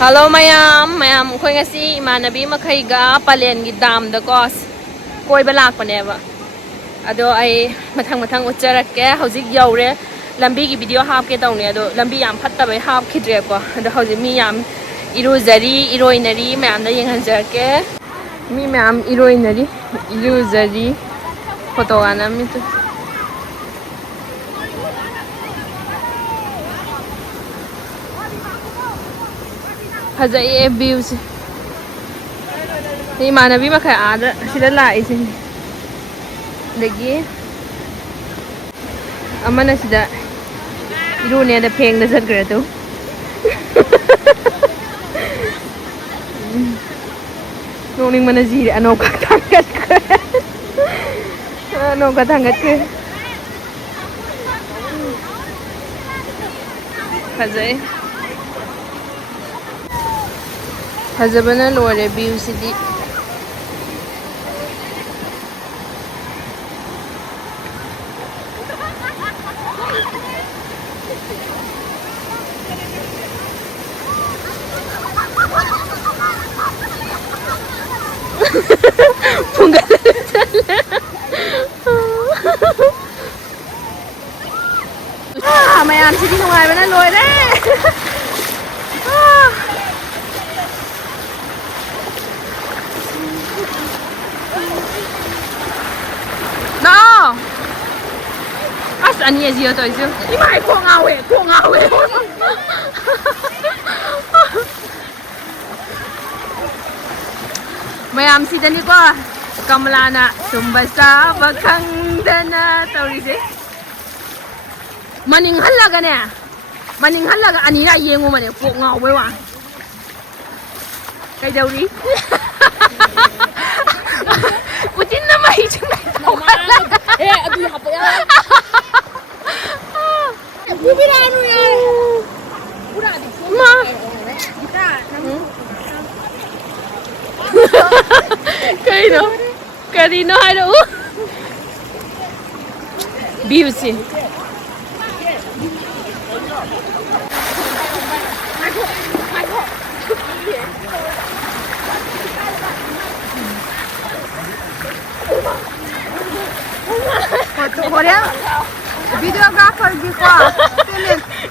Hello mayam khoi ngasi imanabi makhai ga palen gi dam da ko koi ba lak paneba ado ai mathang ucharakke hojik yaure lambi gi video hap ke tawne ado lambi yam phatta bai hap khidre ko ado hojik mi yam irujari iroinari mayam da yenghan jarke mi mayam iroinari irujari photo ana mi tu Hazai views. Ni mana bi makai ada sida lai sini. Lagi. Amana sida. Iru ni ada peng dasar kira tu. Noning mana ziri anoka tangkat ke. Anoka tangkat ke. Hazai. Hazabana lore view sidi Punggal mayam sidi nungai bana lore No! As ani aja tu aja. Ini mai kau ngawe. Mayam si dani ko Kamalana sumbasa bakang dana tauri je. Maning halaga ne. Maning halaga ani ra yengu mane kau ngawe wa. Kay dauri. Putin na mai chung. Eh, aduh apa ya? Bubiranu ya. Pura di. Ma. Kita. Karino ada Beauty. Korea videographer di ko.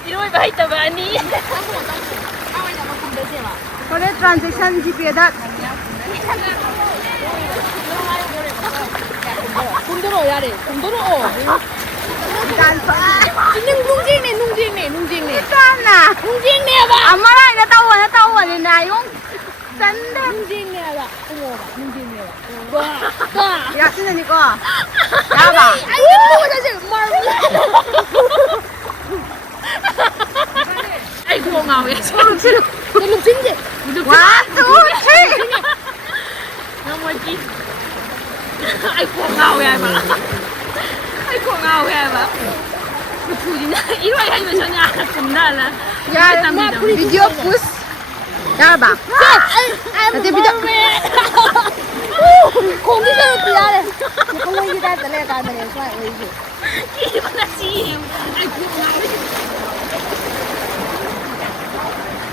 Iroi bai ta bani. Korea transaction GPA dat. Kundoro yare. Kundoro. Dan pa. Ini nungjing ni. Sana. Nungjing ni ba? Amara na tahu na yung sanda. Nungjing ni ba? Nungjing ni ba? Ba. Ya sini ni ko. Ya ba? Ay, mo na si Marvel. Ay, ko ngaw ya. Sino? Nungjing ni. 1, 2, 3. Ngamoji. Ay, ko ngaw ya ba? Ay, ko ngaw ya ba? Iroi hai ba sanya kumna la. Ya, video push. Ya ba? Nanti video. Kung di sana tiada. Kung mau kita tanya kan mana yang saya ini. Ini mana sih?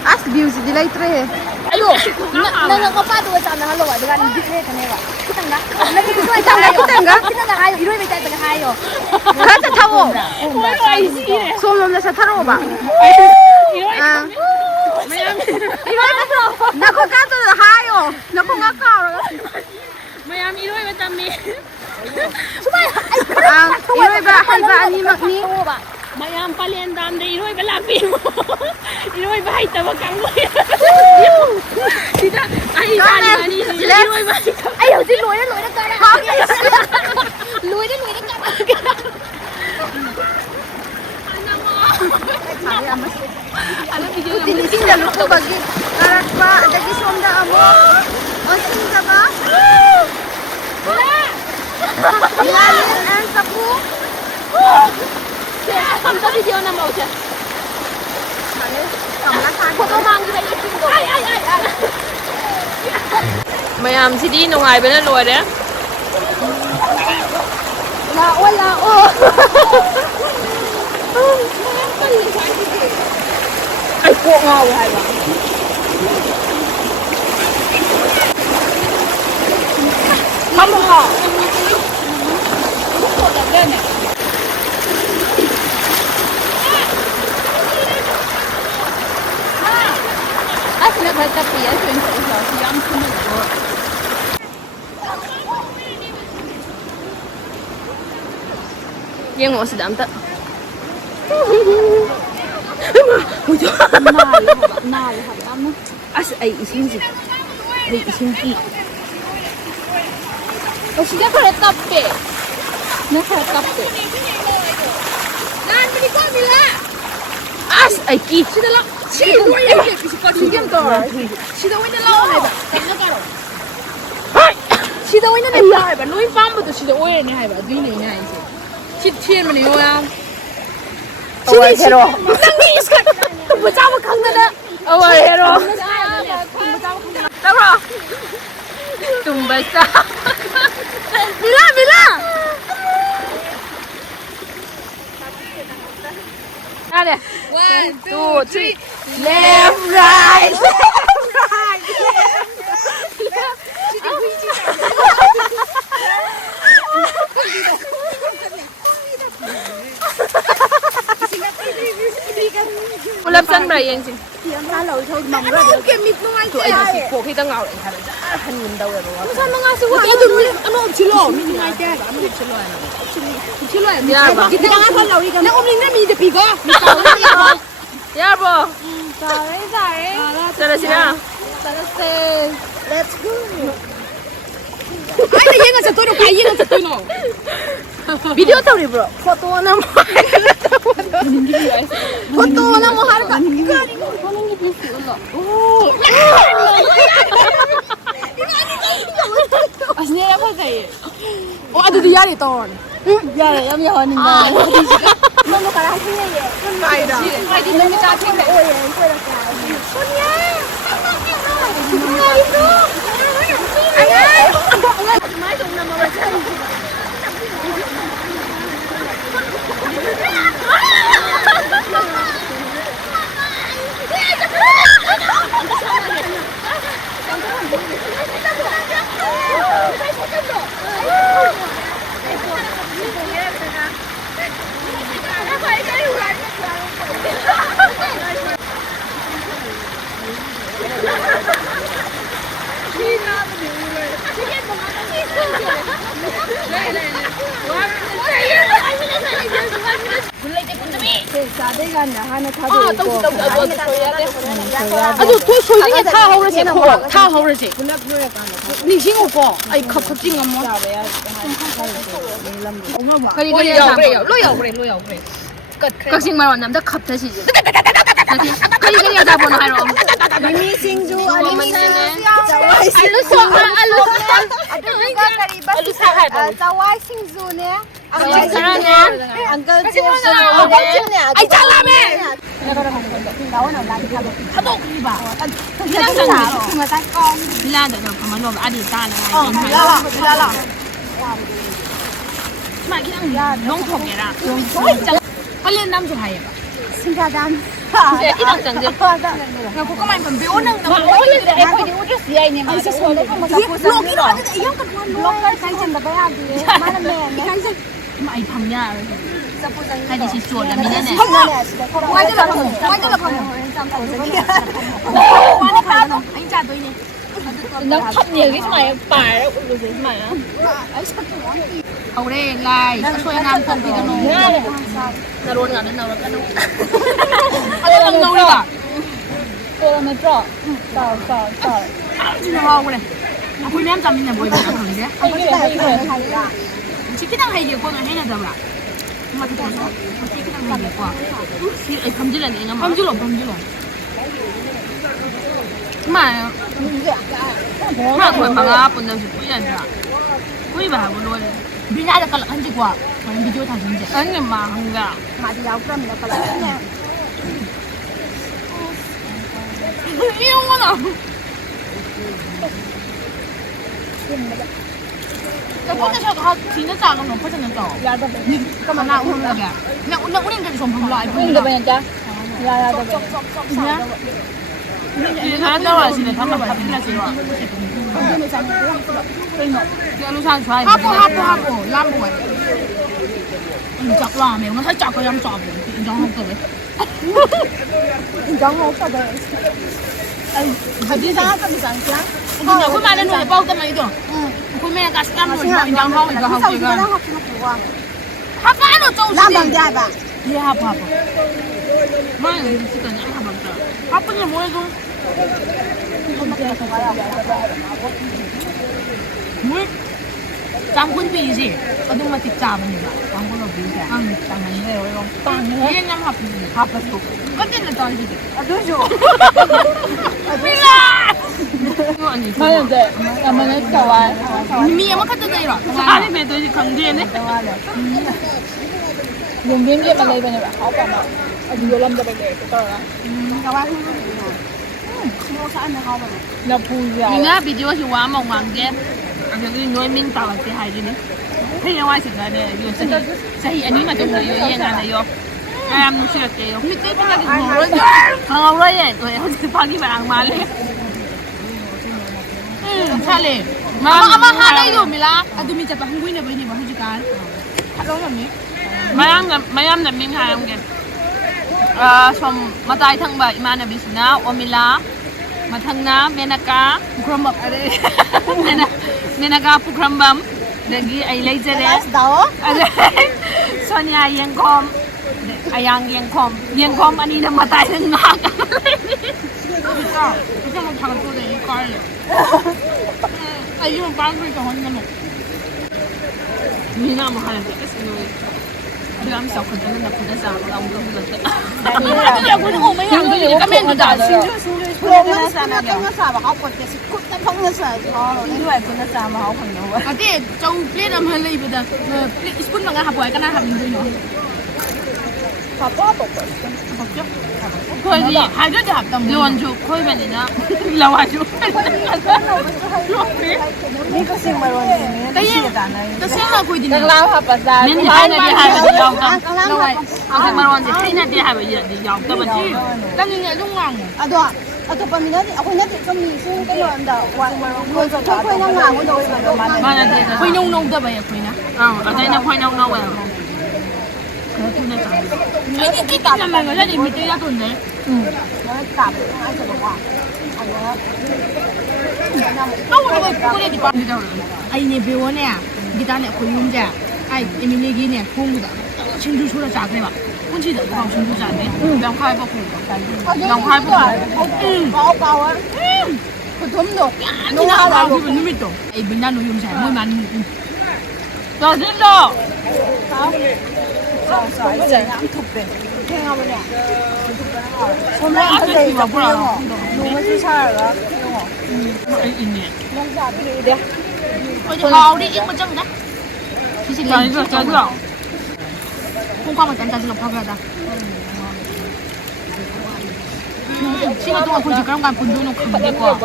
As views di lain tre. Ayo, nang apa tu sana halo dengan di tre kan ya. Kita enggak. Nanti kita enggak. Kita enggak hayo. Iroi betul enggak hayo. Kita tahu. Soalnya nasa taruh ba. Naku kato hayo. Naku ngakaw. Mayam iroi batami. Sumay. Iroi ba hansa ani makni. Mayam palen dam de iroi ba lapi mo. Iroi ba hay tawa kang mo. Sida ai ani iroi ba. Ai ho si loi na ka na. Loi na ka na. Ano video na tinisin na luto bagi karat pa dagi sonda amo osin ka ba wala yan ang sapu samta video na mo siya photo mang gi dai tin do ai mayam si di nungai ba na lore wala Ay, po nga, wala ba? 시나 갈까 비야 좀 양 크는 거. 얘는 어디서 남다? 나를 하면 아스 아이 이신지 네 이신기 시가 그래 답게 나 그래 답게 난 그리 꺼밀라 아스 아이끼 시들라 시도 이렇게 시금 더 시도 있는 라오네 봐 시도 있는 애 봐. 너희 밤부터 시도 오해네 해 봐. 너희네 해 이제. 시티에만 해요야. 어월 해로. 낭비 있어. 뭐 잡아 강나다. 어월 해로. 따라. tumbalsa. Bila. Ada. 1, 2, 3. Left, right. Lập sân rồi anh chị. Không kiểm mịt không ai tụi anh chỉ cổ khi tao ngào lại thằng thân nhìn đâu rồi đúng không? Sao nó ngao xuống? Cái đừng nó ôm chilo, mình ngay kia. Chilo em. Dạ vâng. Kita ngao con đầu đi con. Nó ôm lên mình được bị có. Dạ bro. Sorry. Trời xin à. Let's go. Ai là 얘가 저 돈을 가 얘는 저 돈을. Video tao đi bro. Photo na mo. Photo na mo har ka. Koning ni bisi ulo. Oh. Asne ya pa kay. Oh ado di yari ton. Yari yam yawan ni. Mo mo kara hasin ye. Mai da. Mai di ni ta thing dai. Oh ye, koi ra ka. Sonia. Ai do. Ai. Mai dong na mo wa. 아주 또 소중해 다 하오르지 다 하오르지 닝싱오고 아이 컵컵징 엄마 그래 각식만 왔는데 갑자시지 그리 여자 번호 하러 미미싱주 아니면은 알루 사할 자와이 싱주네 안글 아이 잘라매 나오는 난 가도 가도 이봐 그냥 자 정말 딸 건. 빌라도 너 가만 너 아디 따는 빌라라 마 그냥 농통이라 빨리 남주 하여 신사단 이랑 장제. 나 그거만 좀 배우는 거 원래 에코디 우주 시야이네 마 로기로 하는데 이형 같은 로컬 간신다 봐야 돼 많은 매 많이 담냐 하디 시 쏘라 미네네 와이들라 방 와네 가노 아니 자도이네 Nó thấp nhiều cái mày bài đó cũng được gì mày á. Hầu đây lại xôi nam không thì cái nồi Nó luôn ngắn đến nào là cái nó. Ada lang nồi à Cô là mày trọ. Tao. Nó ngon quá này Aku ni am jam ni boy ba thằng dia Chỉ cái thằng hay điều qua ngày này đâu ạ mà cái thằng chỉ cái thằng hay điều qua Thì ấy phẩm chất là gì ngắm. Không chứ lộn mà thôi mà ngáp bún đâu chỉ ăn ra quý bà bún luôn bây giờ đã cắt ăn gì quá mà video thằng gì anh em mà không ra mà thì áo cầm nó có lại nè yêu quá nào cái bún này sao chỉ nó炸咁濃，不真係做。야다咁咪鬧佢嘅。那我應該從旁來。이거 그냥 자 야야다你看到了，现在他们把拼了谁了？这路上出来。哈布，拉布哎。唔執啦，未我睇執個音執嘅，唔執好嘅。 인정 없어도. Hadi 이상한 거 이상 이상. Hindi ako malano na pa utama ito. Kung may nakastam mo, indang hawi ka hawi ka. Paano to? lam방 대봐. Iya hapa hapa. Mai kita ni apa bangsa. Apa ni mo ito? Mo 장군 비지. 어떤 맛 찍자 봐. 장군로 비지. 장군이래. 빵. 얘는 남 합. 합했고. 근데는 또 아니지. 아저죠. 빌라. 이거 아니. 맞는데. 아마는 좋아. 미미 아마 갖다 대라. 아니 매도 강제네. 용병 게 말레이 버네 봐.好吧嘛. 아주 요람도 버네. 또라. 좋아. 신호 사는 거 봐. 나 부야. 你那 video 是玩梦玩的，而且是农民打的孩子呢。黑人外省来的，有这些你们中国有烟干的有，哎，不是的有。你这边那个好多人，好多人，对，好似拍几百人买的。差嘞。阿妈哈那有没啦？啊，都没在办公室那边，你们好几干。哈拢了没？Mayam na ming hayam gen. From matay thang ba imana bisna omila mathangna menaka pukrambam menaka pukrambam dagi ay lejere Sonia yengkom ayang yengkom ani na matay nang nak ito mo pagto de ikal ay yung pagto ko hono ni na mo hayam kasi no对俺们小可真的不能想，我们都不能等。哎呀，我这我们两个人个面子大的。我们三个跟个啥吧，好过的是过得碰个啥子好了，你外跟个啥嘛好朋友啊。啊对，就别人很累不的，一般人家还不爱跟他还不对呢。好多都不是。可以，还是假的。六万九，可以呗你呢？6万九。你个什么问题？你是干的？这现在规定的。刚刚还不是？你还那点还不要的？另外，这么问题，还那点还不要的问题？但你那种啊？啊对啊，啊对，把你那点，我那点个米线跟人的，我会那哪我都会那嘛。嘛那点，会弄弄的呗，会呢。啊，对那会弄弄的。哎，你那么个在里面对呀，对呢？我打不开这个话，那我那地方你知道了？哎，你别我呢，你当那会用着，哎，你们那个呢，空的，清楚出了炸开吧？空气的话，清楚炸的，2块不空，2块不空，好高啊，不同的，你那老师你没懂，哎，本来用起来没蛮，早知道。好，我这样吐呗，听到没有？我们这里就不用，我们是差了，听我。哎，一年。弄啥不对的？我就好的，一不正的。其实两个，这个。空旷嘛，咱这个泡个的。시간 동안 굳이 그런 건 분도 놓고 간대고.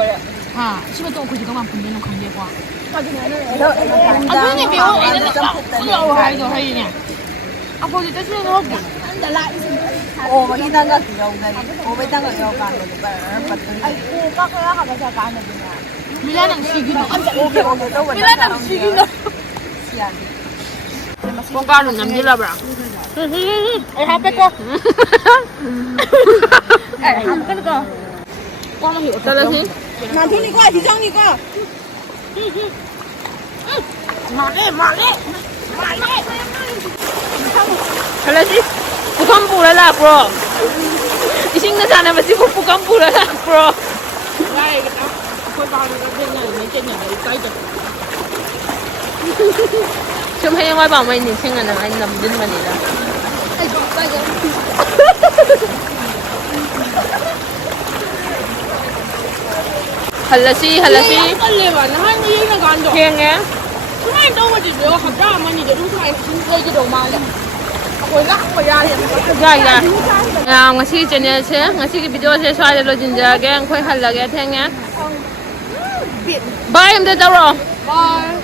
아, 시간 동안 굳이 그런 건 분도 놓고 간대고. 아, 그러니 배워. 애는 그냥 하이도 하이냐. 아, 거기 때 수행을 하고. 我们一单个只有那里，我们单个要干的，不然不对。哎，我刚刚好像在干的呢。 밀라는 시기노. 밀라는 시기노. 꽃가루 남질러봐라. 에, 한 빼고. 에, 한 빼고. 꽝이 어쩌라지? 나 돈이 거, 지정이 거. 말해. 好了是不公布了啦 bro 你现在讲的不是不公布了啦 bro 就朋友我帮我们年轻人能爱能认嘛你的好了是天啊 Kumain daw mo dito, hagda man ni dito kumain sinay dito mala. Wala ko ya ya ya ngasi channel che ngasi ki video che swa lo jin ja ge khoi hal la ge theng ya bye em de da ro Bye.